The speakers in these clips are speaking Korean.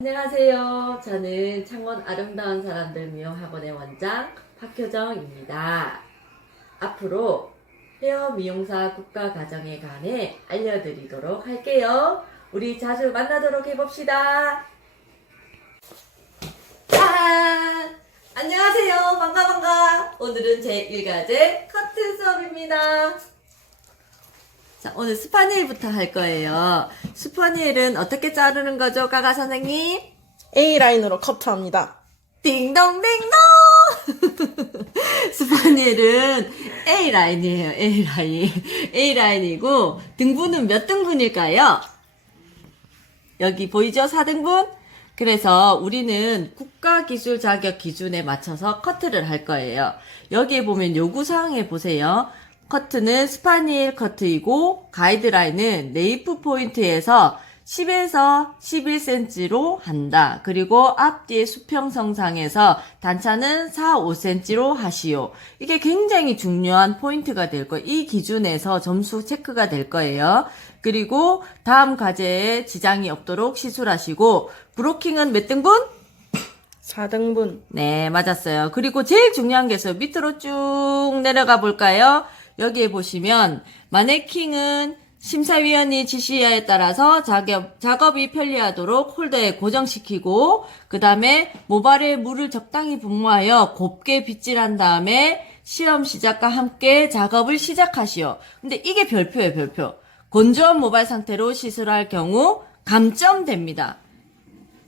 안녕하세요. 저는 창원 아름다운 사람들 미용학원의 원장 박효정입니다. 앞으로 헤어 미용사 국가 과정에 관해 알려드리도록 할게요. 우리 자주 만나도록 해봅시다. 짠! 안녕하세요. 반가. 오늘은 제1과제 커트 수업입니다. 자, 오늘 스파니엘부터 할 거예요. 스파니엘은 어떻게 자르는 거죠, 까가 선생님? A라인으로 커트합니다. 딩동딩동! 스파니엘은 A라인이에요, A라인. A라인이고, 등분은 몇 등분일까요? 여기 보이죠? 4등분? 그래서 우리는 국가기술 자격 기준에 맞춰서 커트를 할 거예요. 여기에 보면 요구사항에 보세요. 커트는 스파니엘 커트이고 가이드라인은 네이프 포인트에서 10에서 11cm로 한다. 그리고 앞뒤의 수평성상에서 단차는 4, 5cm로 하시오. 이게 굉장히 중요한 포인트가 될 거예요. 이 기준에서 점수 체크가 될 거예요. 그리고 다음 과제에 지장이 없도록 시술하시고 브로킹은 몇 등분? 4등분. 네, 맞았어요. 그리고 제일 중요한 게 있어요. 밑으로 쭉 내려가 볼까요? 여기에 보시면 마네킹은 심사위원이 지시에 따라서 작업이 편리하도록 홀더에 고정시키고 그 다음에 모발에 물을 적당히 분무하여 곱게 빗질한 다음에 시험 시작과 함께 작업을 시작하시오. 근데 이게 별표예요, 별표. 건조한 모발 상태로 시술할 경우 감점됩니다.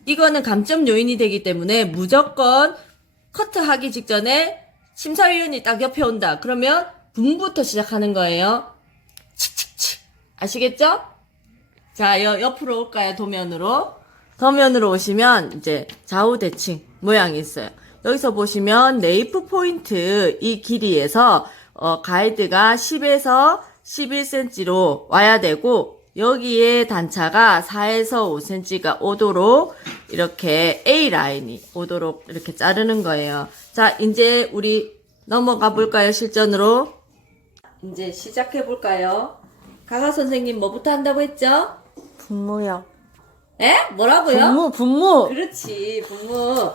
이거는 감점 요인이 되기 때문에 무조건 커트하기 직전에 심사위원이 딱 옆에 온다. 그러면 분부터 시작하는 거예요. 칙칙칙. 아시겠죠? 자, 옆으로 올까요? 도면으로. 도면으로 오시면 이제 좌우 대칭 모양이 있어요. 여기서 보시면 네이프 포인트 이 길이에서 가이드가 10에서 11cm로 와야 되고 여기에 단차가 4에서 5cm가 오도록 이렇게 A라인이 오도록 이렇게 자르는 거예요. 자, 이제 우리 넘어가 볼까요? 실전으로. 이제 시작해 볼까요? 가가 선생님 뭐부터 한다고 했죠? 분무요. 에? 뭐라고요? 분무. 그렇지, 분무.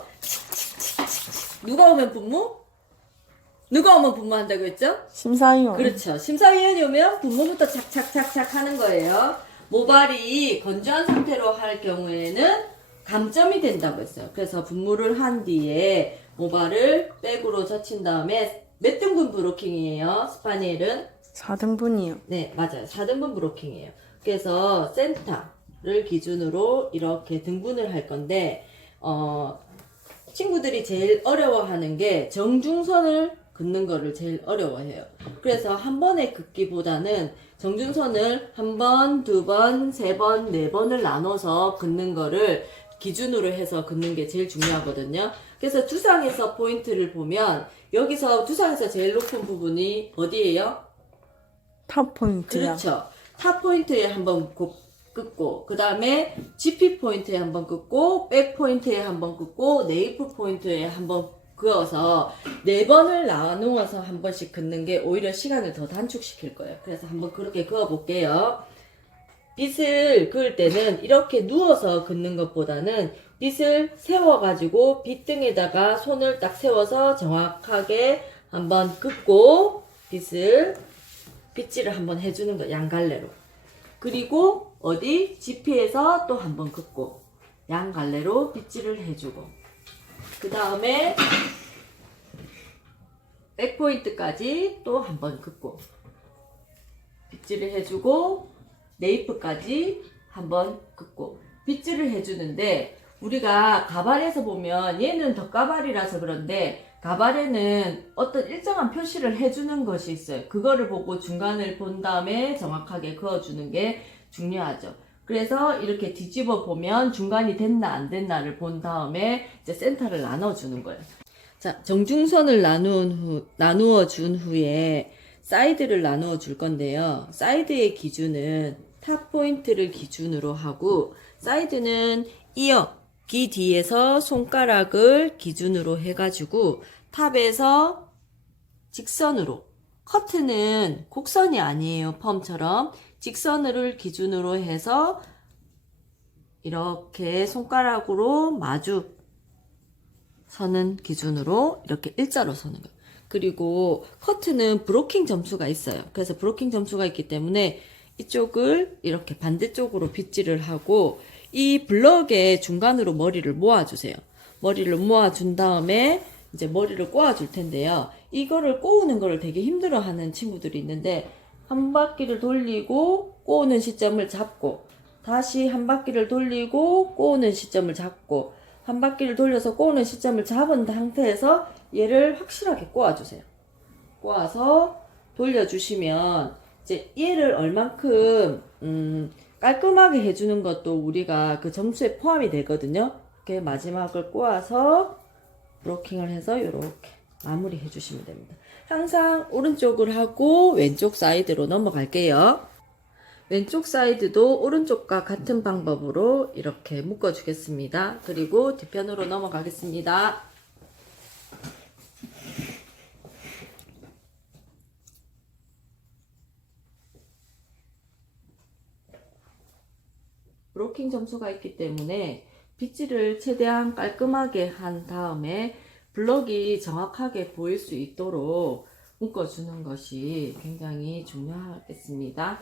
누가 오면 분무? 누가 오면 분무한다고 했죠? 심사위원. 그렇죠. 심사위원이 오면 분무부터 착착착착 하는 거예요. 모발이 건조한 상태로 할 경우에는 감점이 된다고 했어요. 그래서 분무를 한 뒤에 모발을 백으로 젖힌 다음에 몇 등분 브로킹이에요? 스파니엘은? 4등분이요. 네, 맞아요. 4등분 브로킹이에요. 그래서 센터를 기준으로 이렇게 등분을 할 건데 친구들이 제일 어려워하는 게 정중선을 긋는 거를 제일 어려워해요. 그래서 한 번에 긋기보다는 정중선을 한 번, 두 번, 세 번, 네 번을 나눠서 긋는 거를 기준으로 해서 긋는 게 제일 중요하거든요. 그래서 두상에서 포인트를 보면 여기서 두상에서 제일 높은 부분이 어디예요? 탑 포인트요. 그렇죠. 탑 포인트에 한번 긋고 그 다음에 GP 포인트에 한번 긋고 백 포인트에 한번 긋고 네이프 포인트에 한번 그어서 4번을 나누어서 한 번씩 긋는 게 오히려 시간을 더 단축시킬 거예요. 그래서 한번 그렇게 그어 볼게요. 빗을 그을 때는 이렇게 누워서 긋는 것보다는 빗을 세워가지고 빗등에다가 손을 딱 세워서 정확하게 한번 긋고 빗질을 한번 해주는 거 양갈래로. 그리고 어디 GP에서 또 한번 긋고 양갈래로 빗질을 해주고 그 다음에 백포인트까지 또 한번 긋고 빗질을 해주고 네이프까지 한번 긋고 빗질을 해주는데 우리가 가발에서 보면 얘는 덧가발이라서 그런데 가발에는 어떤 일정한 표시를 해주는 것이 있어요. 그거를 보고 중간을 본 다음에 정확하게 그어주는 게 중요하죠. 그래서 이렇게 뒤집어 보면 중간이 됐나 안 됐나를 본 다음에 이제 센터를 나눠주는 거예요. 자, 정중선을 나누어 준 후에 사이드를 나누어 줄 건데요. 사이드의 기준은 탑 포인트를 기준으로 하고 사이드는 이어 귀 뒤에서 손가락을 기준으로 해가지고 탑에서 직선으로 커트는 곡선이 아니에요. 펌처럼 직선을 기준으로 해서 이렇게 손가락으로 마주 서는 기준으로 이렇게 일자로 서는 거예요. 그리고 커트는 브로킹 점수가 있어요. 그래서 브로킹 점수가 있기 때문에 이쪽을 이렇게 반대쪽으로 빗질을 하고 이 블럭의 중간으로 머리를 모아주세요. 머리를 모아준 다음에 이제 머리를 꼬아줄 텐데요. 이거를 꼬우는 거를 되게 힘들어하는 친구들이 있는데 한 바퀴를 돌리고 꼬우는 시점을 잡고 다시 한 바퀴를 돌리고 꼬우는 시점을 잡고 한 바퀴를 돌려서 꼬우는 시점을 잡은 상태에서 얘를 확실하게 꼬아주세요. 꼬아서 돌려주시면 이제 얘를 얼만큼 깔끔하게 해주는 것도 우리가 그 점수에 포함이 되거든요. 이렇게 마지막을 꼬아서 브로킹을 해서 이렇게 마무리 해주시면 됩니다. 항상 오른쪽을 하고 왼쪽 사이드로 넘어갈게요. 왼쪽 사이드도 오른쪽과 같은 방법으로 이렇게 묶어주겠습니다. 그리고 뒤편으로 넘어가겠습니다. 브로킹 점수가 있기 때문에 빗질을 최대한 깔끔하게 한 다음에 블럭이 정확하게 보일 수 있도록 묶어주는 것이 굉장히 중요하겠습니다.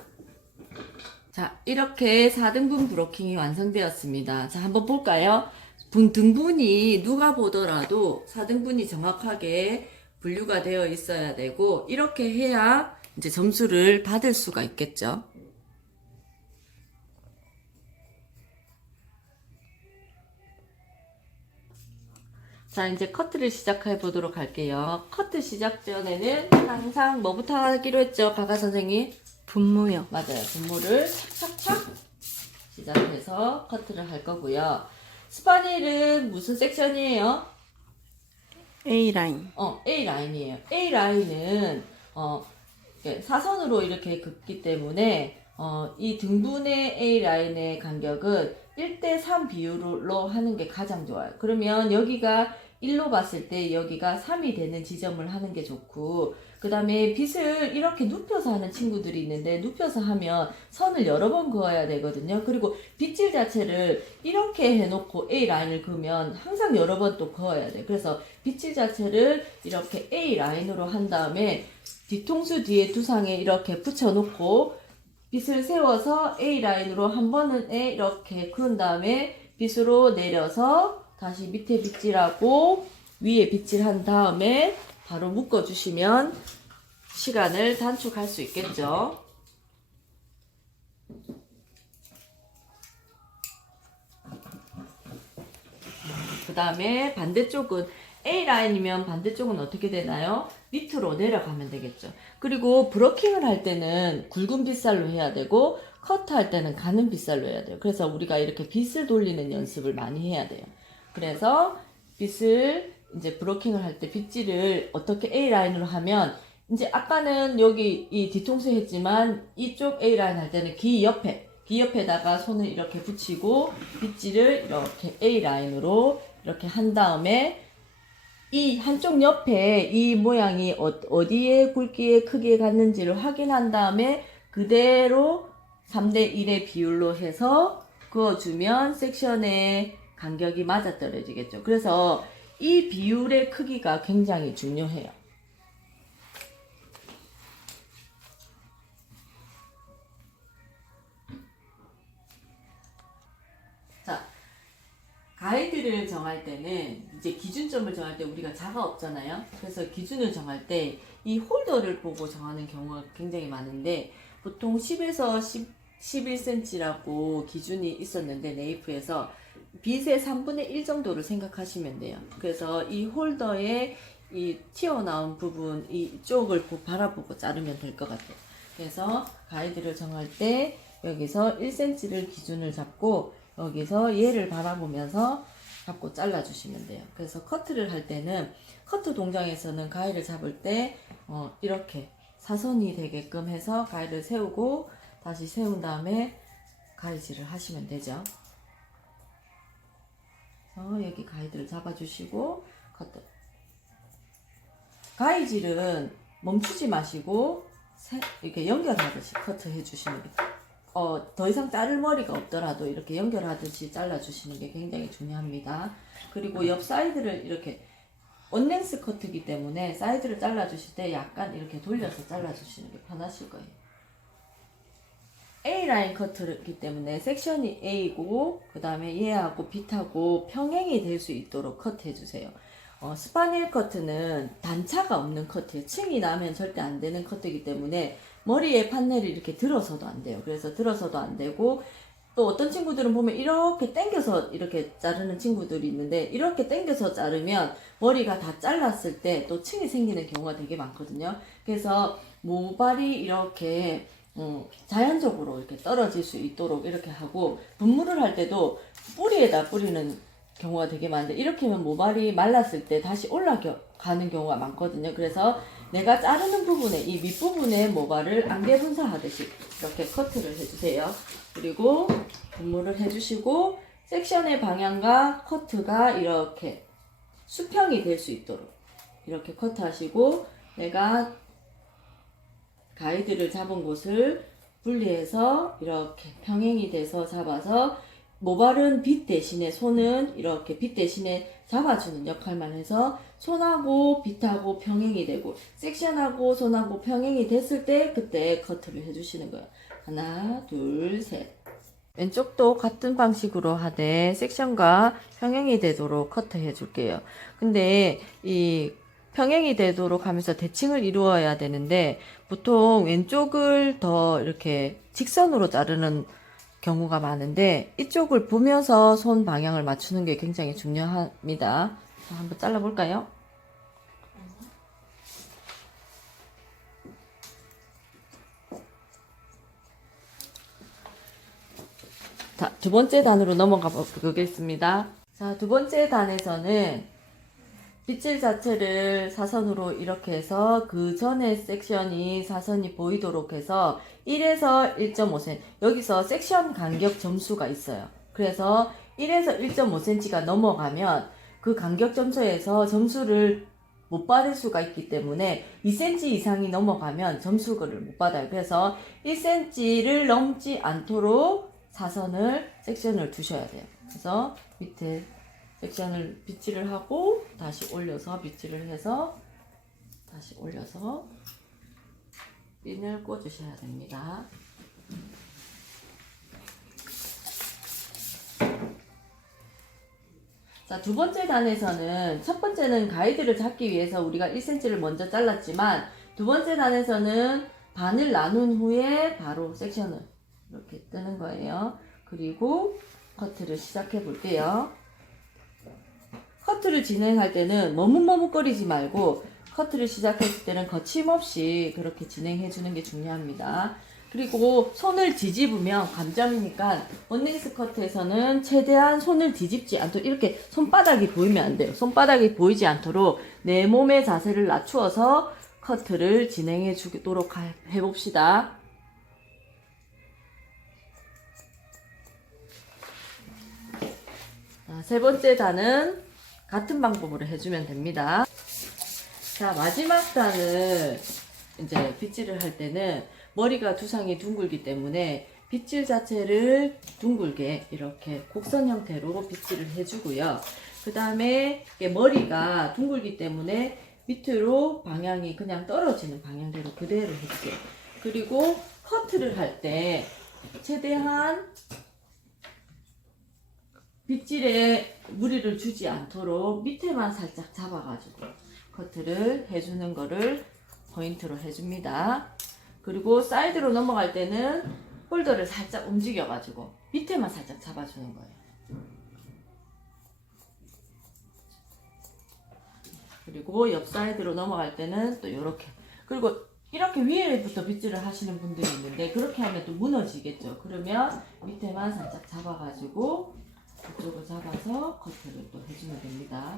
자, 이렇게 4등분 브로킹이 완성되었습니다. 자, 한번 볼까요? 등분이 누가 보더라도 4등분이 정확하게 분류가 되어 있어야 되고 이렇게 해야 이제 점수를 받을 수가 있겠죠. 자, 이제 커트를 시작해 보도록 할게요. 커트 시작 전에는 항상 뭐부터 하기로 했죠? 가가 선생님? 분모요. 맞아요. 분모를 착착착 시작해서 커트를 할 거고요. 스파닐은 무슨 섹션이에요? A라인. A라인이에요. A라인은, 사선으로 이렇게 긋기 때문에, 이 등분의 A라인의 간격은 1대3 비율로 하는 게 가장 좋아요. 그러면 여기가 1로 봤을 때 여기가 3이 되는 지점을 하는 게 좋고, 그 다음에 빗을 이렇게 눕혀서 하는 친구들이 있는데, 눕혀서 하면 선을 여러 번 그어야 되거든요. 그리고 빗질 자체를 이렇게 해놓고 A라인을 그으면 항상 여러 번 또 그어야 돼요. 그래서 빗질 자체를 이렇게 A라인으로 한 다음에 뒤통수 뒤에 두상에 이렇게 붙여놓고 빗을 세워서 A라인으로 한 번은 이렇게 그은 다음에 빗으로 내려서 다시 밑에 빗질하고 위에 빗질한 다음에 바로 묶어주시면 시간을 단축할 수 있겠죠. 그 다음에 반대쪽은 A라인이면 반대쪽은 어떻게 되나요? 밑으로 내려가면 되겠죠. 그리고 브로킹을 할 때는 굵은 빗살로 해야 되고 커트할 때는 가는 빗살로 해야 돼요. 그래서 우리가 이렇게 빗을 돌리는 연습을 많이 해야 돼요. 그래서 빗을 이제 브로킹을 할 때 빗질을 어떻게 A라인으로 하면 이제 아까는 여기 이 뒤통수 했지만 이쪽 A라인 할 때는 귀 옆에다가 손을 이렇게 붙이고 빗질을 이렇게 A라인으로 이렇게 한 다음에 이 한쪽 옆에 이 모양이 어디에 굵기에 크기에 갔는지를 확인한 다음에 그대로 3대1의 비율로 해서 그어주면 섹션의 간격이 맞아떨어지겠죠. 그래서 이 비율의 크기가 굉장히 중요해요. 자, 가이드를 정할 때는 이제 기준점을 정할 때 우리가 자가 없잖아요. 그래서 기준을 정할 때 이 홀더를 보고 정하는 경우가 굉장히 많은데 보통 10에서 11cm라고 기준이 있었는데 네이프에서 빗의 3분의 1 정도를 생각하시면 돼요. 그래서 이 홀더의 이 튀어나온 부분 이쪽을 바라보고 자르면 될 것 같아요. 그래서 가이드를 정할 때 여기서 1cm를 기준을 잡고 여기서 얘를 바라보면서 잡고 잘라주시면 돼요. 그래서 커트를 할 때는 커트 동작에서는 가위를 잡을 때 이렇게 사선이 되게끔 해서 가위를 세우고 다시 세운 다음에 가위질을 하시면 되죠. 여기 가위들을 잡아주시고 커트. 가위질은 멈추지 마시고 이렇게 연결하듯이 커트 해주시면 돼요. 더 이상 자를 머리가 없더라도 이렇게 연결하듯이 잘라주시는 게 굉장히 중요합니다. 그리고 옆 사이드를 이렇게 언랭스 커트이기 때문에 사이드를 잘라주실 때 약간 이렇게 돌려서 잘라주시는 게 편하실 거예요. A라인 커트이기 때문에 섹션이 A고 그 다음에 얘하고 B하고 평행이 될 수 있도록 커트해주세요. 스파니엘 커트는 단차가 없는 커트예요. 층이 나면 절대 안 되는 커트이기 때문에 머리에 판넬을 이렇게 들어서도 안 돼요. 그래서 들어서도 안 되고 또 어떤 친구들은 보면 이렇게 당겨서 이렇게 자르는 친구들이 있는데 이렇게 당겨서 자르면 머리가 다 잘랐을 때 또 층이 생기는 경우가 되게 많거든요. 그래서 모발이 이렇게 자연적으로 이렇게 떨어질 수 있도록 이렇게 하고 분무를 할 때도 뿌리에다 뿌리는 경우가 되게 많은데 이렇게 하면 모발이 말랐을 때 다시 올라가는 경우가 많거든요. 그래서 내가 자르는 부분에 이 밑부분에 모발을 안개 분사하듯이 이렇게 커트를 해주세요. 그리고 분무를 해주시고 섹션의 방향과 커트가 이렇게 수평이 될 수 있도록 이렇게 커트하시고 내가 가이드를 잡은 곳을 분리해서 이렇게 평행이 돼서 잡아서 모발은 빗 대신에 손은 이렇게 빗 대신에 잡아주는 역할만 해서 손하고 빗하고 평행이 되고 섹션하고 손하고 평행이 됐을 때 그때 커트를 해주시는 거예요. 하나, 둘, 셋. 왼쪽도 같은 방식으로 하되 섹션과 평행이 되도록 커트 해줄게요. 근데 이 평행이 되도록 하면서 대칭을 이루어야 되는데 보통 왼쪽을 더 이렇게 직선으로 자르는 경우가 많은데 이쪽을 보면서 손 방향을 맞추는 게 굉장히 중요합니다. 자, 한번 잘라볼까요? 자, 두 번째 단으로 넘어가 보겠습니다. 자, 두 번째 단에서는 빗질 자체를 사선으로 이렇게 해서 그 전에 섹션이 사선이 보이도록 해서 1에서 1.5cm 여기서 섹션 간격 점수가 있어요. 그래서 1에서 1.5cm가 넘어가면 그 간격 점수에서 점수를 못 받을 수가 있기 때문에 2cm 이상이 넘어가면 점수를 못 받아요. 그래서 1cm를 넘지 않도록 사선을 섹션을 두셔야 돼요. 그래서 밑에 섹션을 빗질을 하고 다시 올려서 빗질을 해서 다시 올려서 핀을 꽂으셔야 됩니다. 자, 두 번째 단에서는 첫 번째는 가이드를 잡기 위해서 우리가 1cm를 먼저 잘랐지만 두 번째 단에서는 반을 나눈 후에 바로 섹션을 이렇게 뜨는 거예요. 그리고 커트를 시작해 볼게요. 커트를 진행할 때는 머뭇머뭇거리지 말고 커트를 시작했을 때는 거침없이 그렇게 진행해 주는 게 중요합니다. 그리고 손을 뒤집으면 감점이니까 원넥스 커트에서는 최대한 손을 뒤집지 않도록 이렇게 손바닥이 보이면 안 돼요. 손바닥이 보이지 않도록 내 몸의 자세를 낮추어서 커트를 진행해 주도록 해봅시다. 자, 세 번째 단은 같은 방법으로 해주면 됩니다. 자, 마지막 단을 이제 빗질을 할 때는 머리가 두상이 둥글기 때문에 빗질 자체를 둥글게 이렇게 곡선 형태로 빗질을 해주고요. 그 다음에 머리가 둥글기 때문에 밑으로 방향이 그냥 떨어지는 방향대로 그대로 해주세요. 그리고 커트를 할 때 최대한 빗질에 무리를 주지 않도록 밑에만 살짝 잡아가지고 커트를 해주는 거를 포인트로 해줍니다. 그리고 사이드로 넘어갈 때는 홀더를 살짝 움직여가지고 밑에만 살짝 잡아주는 거예요. 그리고 옆 사이드로 넘어갈 때는 또 이렇게, 그리고 이렇게 위에부터 빗질을 하시는 분들이 있는데 그렇게 하면 또 무너지겠죠. 그러면 밑에만 살짝 잡아가지고 이쪽을 잡아서 커트를 또 해주면 됩니다.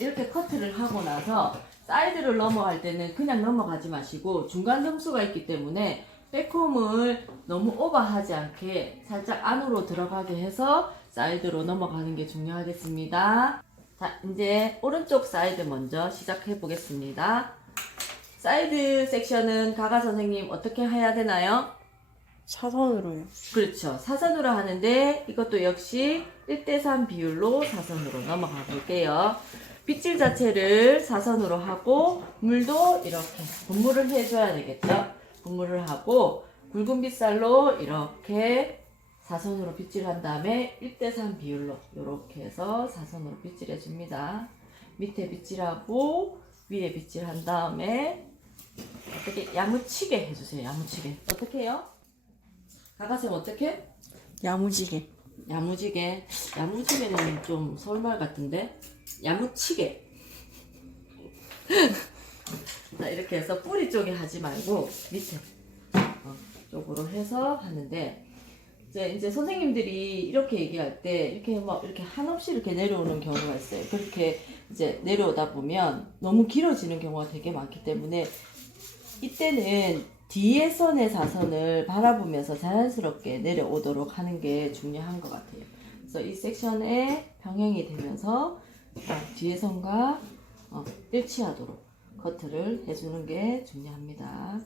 이렇게 커트를 하고 나서 사이드를 넘어갈 때는 그냥 넘어가지 마시고 중간 점수가 있기 때문에 백홈을 너무 오버하지 않게 살짝 안으로 들어가게 해서 사이드로 넘어가는 게 중요하겠습니다. 자, 이제 오른쪽 사이드 먼저 시작해 보겠습니다. 사이드 섹션은 가가 선생님 어떻게 해야 되나요? 사선으로요. 그렇죠. 사선으로 하는데 이것도 역시 1대3 비율로 사선으로 넘어가 볼게요. 빗질 자체를 사선으로 하고 물도 이렇게 분무를 해줘야 되겠죠. 분무를 하고 굵은 빗살로 이렇게 사선으로 빗질한 다음에 1대3 비율로 이렇게 해서 사선으로 빗질해 줍니다. 밑에 빗질하고 위에 빗질한 다음에 어떻게 야무치게 해주세요. 야무치게. 어떻게 해요? 가가쌤 어떻게? 야무지게. 야무지게. 야무지게는 좀 서울말 같은데? 야무치게. 자, 이렇게 해서 뿌리 쪽에 하지 말고 밑에 쪽으로 해서 하는데 이제 선생님들이 이렇게 얘기할 때 이렇게 막 이렇게 한없이 이렇게 내려오는 경우가 있어요. 그렇게 이제 내려오다 보면 너무 길어지는 경우가 되게 많기 때문에 이때는 뒤에 선의 사선을 바라보면서 자연스럽게 내려오도록 하는 게 중요한 것 같아요. 그래서 이 섹션에 병행이 되면서 뒤에 선과 일치하도록 커트를 해주는 게 중요합니다.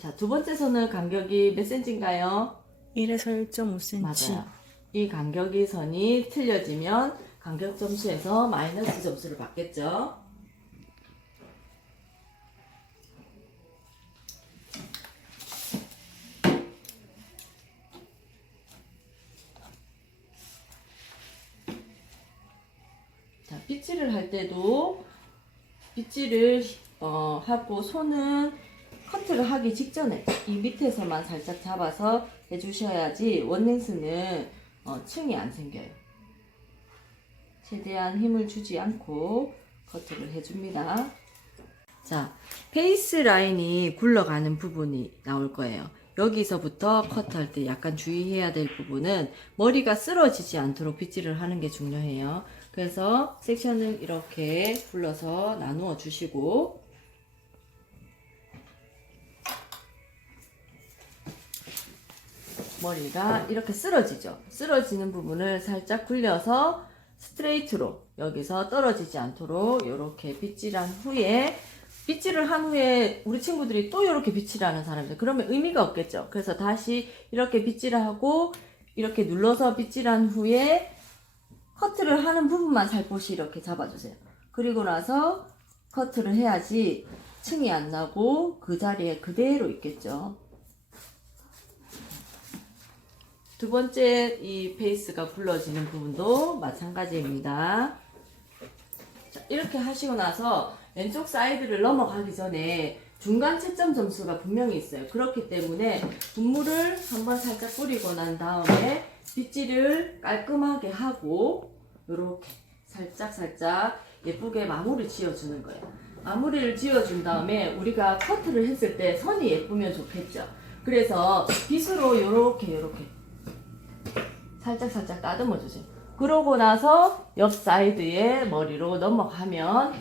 자, 두 번째 선은 간격이 몇 cm인가요? 1에서 1.5cm. 맞아요. 이 간격이 선이 틀려지면 간격 점수에서 마이너스 점수를 받겠죠. 자, 빗질을 할 때도 빗질을 하고 손은 커트를 하기 직전에 이 밑에서만 살짝 잡아서 해주셔야지 원랭스는 층이 안 생겨요. 최대한 힘을 주지 않고 커트를 해줍니다. 자, 페이스 라인이 굴러가는 부분이 나올 거예요. 여기서부터 커트할 때 약간 주의해야 될 부분은 머리가 쓰러지지 않도록 빗질을 하는 게 중요해요. 그래서 섹션을 이렇게 굴러서 나누어 주시고 머리가 이렇게 쓰러지죠. 쓰러지는 부분을 살짝 굴려서 스트레이트로 여기서 떨어지지 않도록 이렇게 빗질한 후에 빗질을 한 후에 우리 친구들이 또 이렇게 빗질하는 사람들 그러면 의미가 없겠죠. 그래서 다시 이렇게 빗질하고 이렇게 눌러서 빗질한 후에 커트를 하는 부분만 살포시 이렇게 잡아주세요. 그리고 나서 커트를 해야지 층이 안 나고 그 자리에 그대로 있겠죠. 두 번째 이 페이스가 굴러지는 부분도 마찬가지입니다. 자, 이렇게 하시고 나서 왼쪽 사이드를 넘어가기 전에 중간 채점 점수가 분명히 있어요. 그렇기 때문에 분무를 한번 살짝 뿌리고 난 다음에 빗질을 깔끔하게 하고 이렇게 살짝 예쁘게 마무리 지어주는 거예요. 마무리를 지어준 다음에 우리가 커트를 했을 때 선이 예쁘면 좋겠죠. 그래서 빗으로 요렇게 살짝 따듬어 주세요. 그러고 나서 옆 사이드에 머리로 넘어가면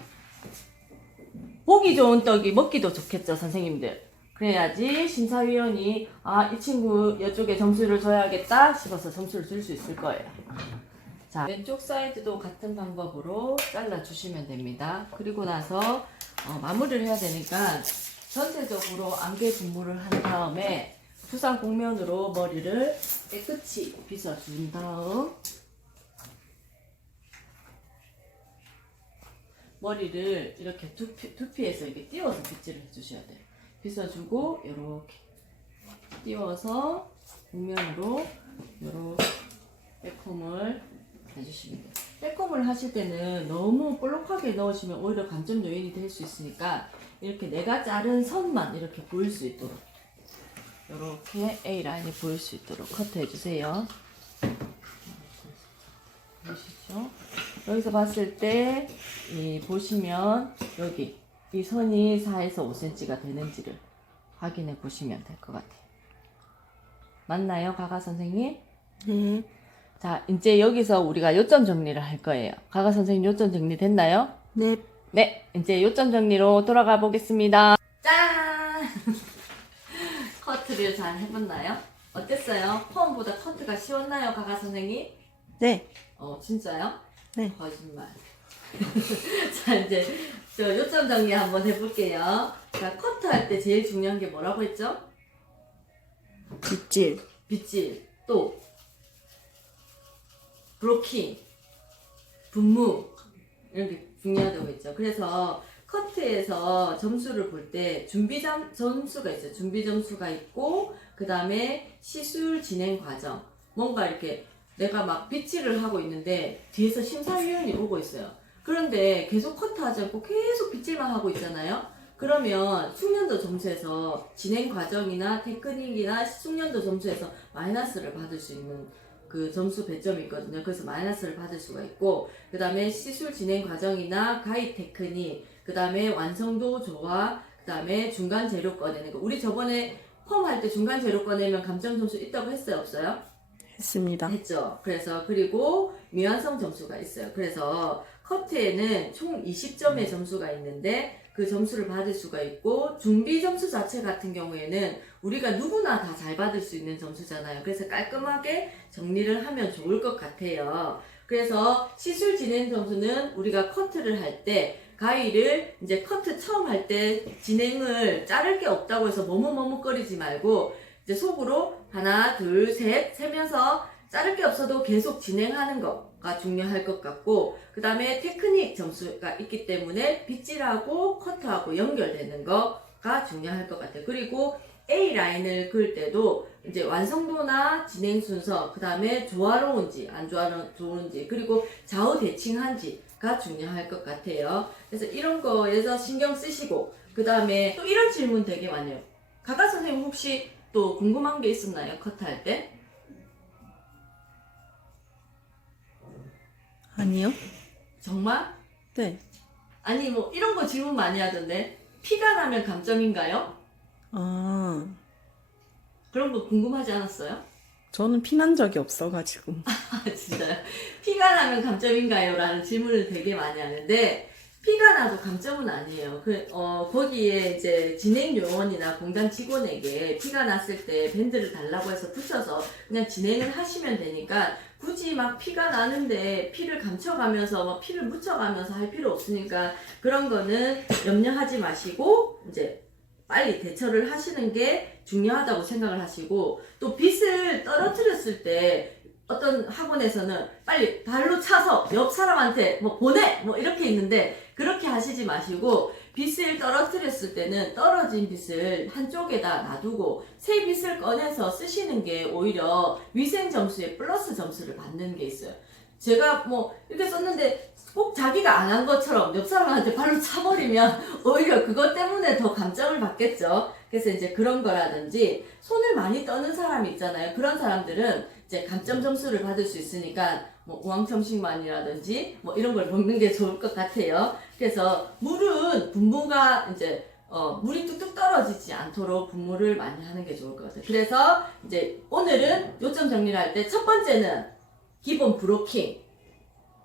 보기 좋은 떡이 먹기도 좋겠죠, 선생님들. 그래야지 심사위원이 이 친구 이쪽에 점수를 줘야겠다 싶어서 점수를 줄 수 있을 거예요. 자, 왼쪽 사이드도 같은 방법으로 잘라주시면 됩니다. 그리고 나서 마무리를 해야 되니까 전체적으로 안개 분무를 한 다음에 부상 곡면으로 머리를 깨끗이 빗어준 다음 머리를 이렇게 두피에서 이렇게 띄워서 빗질을 해주셔야 돼요. 빗어주고 이렇게 띄워서 곡면으로 이렇게 백홈을 해주시면 돼요. 백홈을 하실 때는 너무 볼록하게 넣으시면 오히려 감점 요인이 될 수 있으니까 이렇게 내가 자른 선만 이렇게 보일 수 있도록 이렇게 A라인이 보일 수 있도록 커트해 주세요. 보시죠? 여기서 봤을 때 보시면 여기 이 선이 4에서 5cm가 되는지를 확인해 보시면 될 것 같아요. 맞나요, 가가 선생님? 네. 자, 이제 여기서 우리가 요점 정리를 할 거예요. 가가 선생님 요점 정리 됐나요? 네. 네, 이제 요점 정리로 돌아가 보겠습니다. 짠! 커트를 잘 해봤나요? 어땠어요? 펌보다 커트가 쉬웠나요, 가가 선생님? 네. 진짜요? 네. 거짓말. 자, 이제 저 요점 정리 한번 해볼게요. 자, 커트할 때 제일 중요한 게 뭐라고 했죠? 빗질. 빗질, 또 브로킹, 분무 이런 게 중요하다고 했죠. 그래서 커트에서 점수를 볼 때 점수가 있어요. 준비 점수가 있고 그 다음에 시술 진행 과정. 뭔가 이렇게 내가 막 빗질을 하고 있는데 뒤에서 심사위원이 오고 있어요. 그런데 계속 커트하지 않고 계속 빗질만 하고 있잖아요. 그러면 숙련도 점수에서 진행 과정이나 테크닉이나 숙련도 점수에서 마이너스를 받을 수 있는 그 점수 배점이 있거든요. 그래서 마이너스를 받을 수가 있고, 그 다음에 시술 진행 과정이나 가이드 테크닉, 그 다음에 완성도 조화, 그 다음에 중간 재료 꺼내는 거. 우리 저번에 펌 할 때 중간 재료 꺼내면 감점 점수 있다고 했어요, 없어요? 했습니다. 했죠. 그래서 그리고 미완성 점수가 있어요. 그래서 커트에는 총 20점의 점수가 있는데 그 점수를 받을 수가 있고, 준비 점수 자체 같은 경우에는 우리가 누구나 다 잘 받을 수 있는 점수잖아요. 그래서 깔끔하게 정리를 하면 좋을 것 같아요. 그래서 시술 진행 점수는 우리가 커트를 할 때 가위를 이제 커트 처음 할 때 진행을 자를 게 없다고 해서 머뭇머뭇거리지 말고 이제 속으로 하나, 둘, 셋 세면서 자를 게 없어도 계속 진행하는 거가 중요할 것 같고, 그 다음에 테크닉 점수가 있기 때문에 빗질하고 커트하고 연결되는 거가 중요할 것 같아요. 그리고 A 라인을 그을 때도 이제 완성도나 진행 순서, 그 다음에 조화로운지 안 조화로운지, 그리고 좌우 대칭한지가 중요할 것 같아요. 그래서 이런 거에서 신경 쓰시고, 그 다음에 또 이런 질문 되게 많아요. 가가 선생님 혹시 또 궁금한 게 있었나요? 커트할 때? 아니요? 정말? 네. 아니 뭐 이런 거 질문 많이 하던데 피가 나면 감점인가요? 아, 그런 거 궁금하지 않았어요? 저는 피난 적이 없어가지고. 아 진짜요? 피가 나면 감점인가요? 라는 질문을 되게 많이 하는데 피가 나도 감점은 아니에요. 거기에 이제 진행 요원이나 공단 직원에게 피가 났을 때 밴드를 달라고 해서 붙여서 그냥 진행을 하시면 되니까 굳이 막 피가 나는데 피를 감춰가면서 막 피를 묻혀가면서 할 필요 없으니까 그런 거는 염려하지 마시고 이제 빨리 대처를 하시는 게 중요하다고 생각을 하시고, 또 빗을 떨어뜨렸을 때 어떤 학원에서는 빨리 발로 차서 옆 사람한테 뭐 보내! 뭐 이렇게 있는데 그렇게 하시지 마시고, 빗을 떨어뜨렸을 때는 떨어진 빗을 한쪽에다 놔두고 새 빗을 꺼내서 쓰시는 게 오히려 위생 점수에 플러스 점수를 받는 게 있어요. 제가 뭐 이렇게 썼는데 꼭 자기가 안 한 것처럼 옆 사람한테 발로 차버리면 오히려 그것 때문에 더 감점을 받겠죠. 그래서 이제 그런 거라든지 손을 많이 떠는 사람이 있잖아요. 그런 사람들은 이제 감점 점수를 받을 수 있으니까 뭐 우황청심만이라든지 뭐 이런 걸 먹는 게 좋을 것 같아요. 그래서 물은 분무가 이제 물이 뚝뚝 떨어지지 않도록 분무를 많이 하는 게 좋을 것 같아요. 그래서 이제 오늘은 요점 정리를 할 때 첫 번째는 기본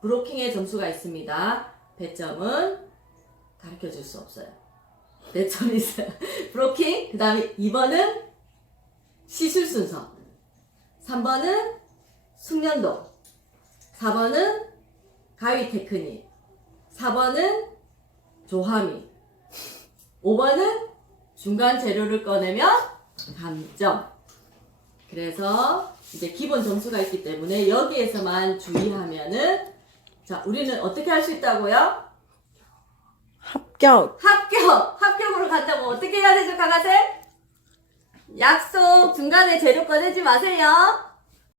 브로킹의 점수가 있습니다. 배점은 가르쳐 줄 수 없어요. 배점이 있어요. 브로킹, 그 다음에 2번은 시술 순서, 3번은 숙련도, 4번은 가위 테크닉, 4번은 조화미, 5번은 중간 재료를 꺼내면 감점. 그래서 이제 기본 점수가 있기 때문에 여기에서만 주의하면은, 자, 우리는 어떻게 할 수 있다고요? 합격! 합격으로 간다고 어떻게 해야 되죠, 강아지? 약속, 중간에 재료 꺼내지 마세요.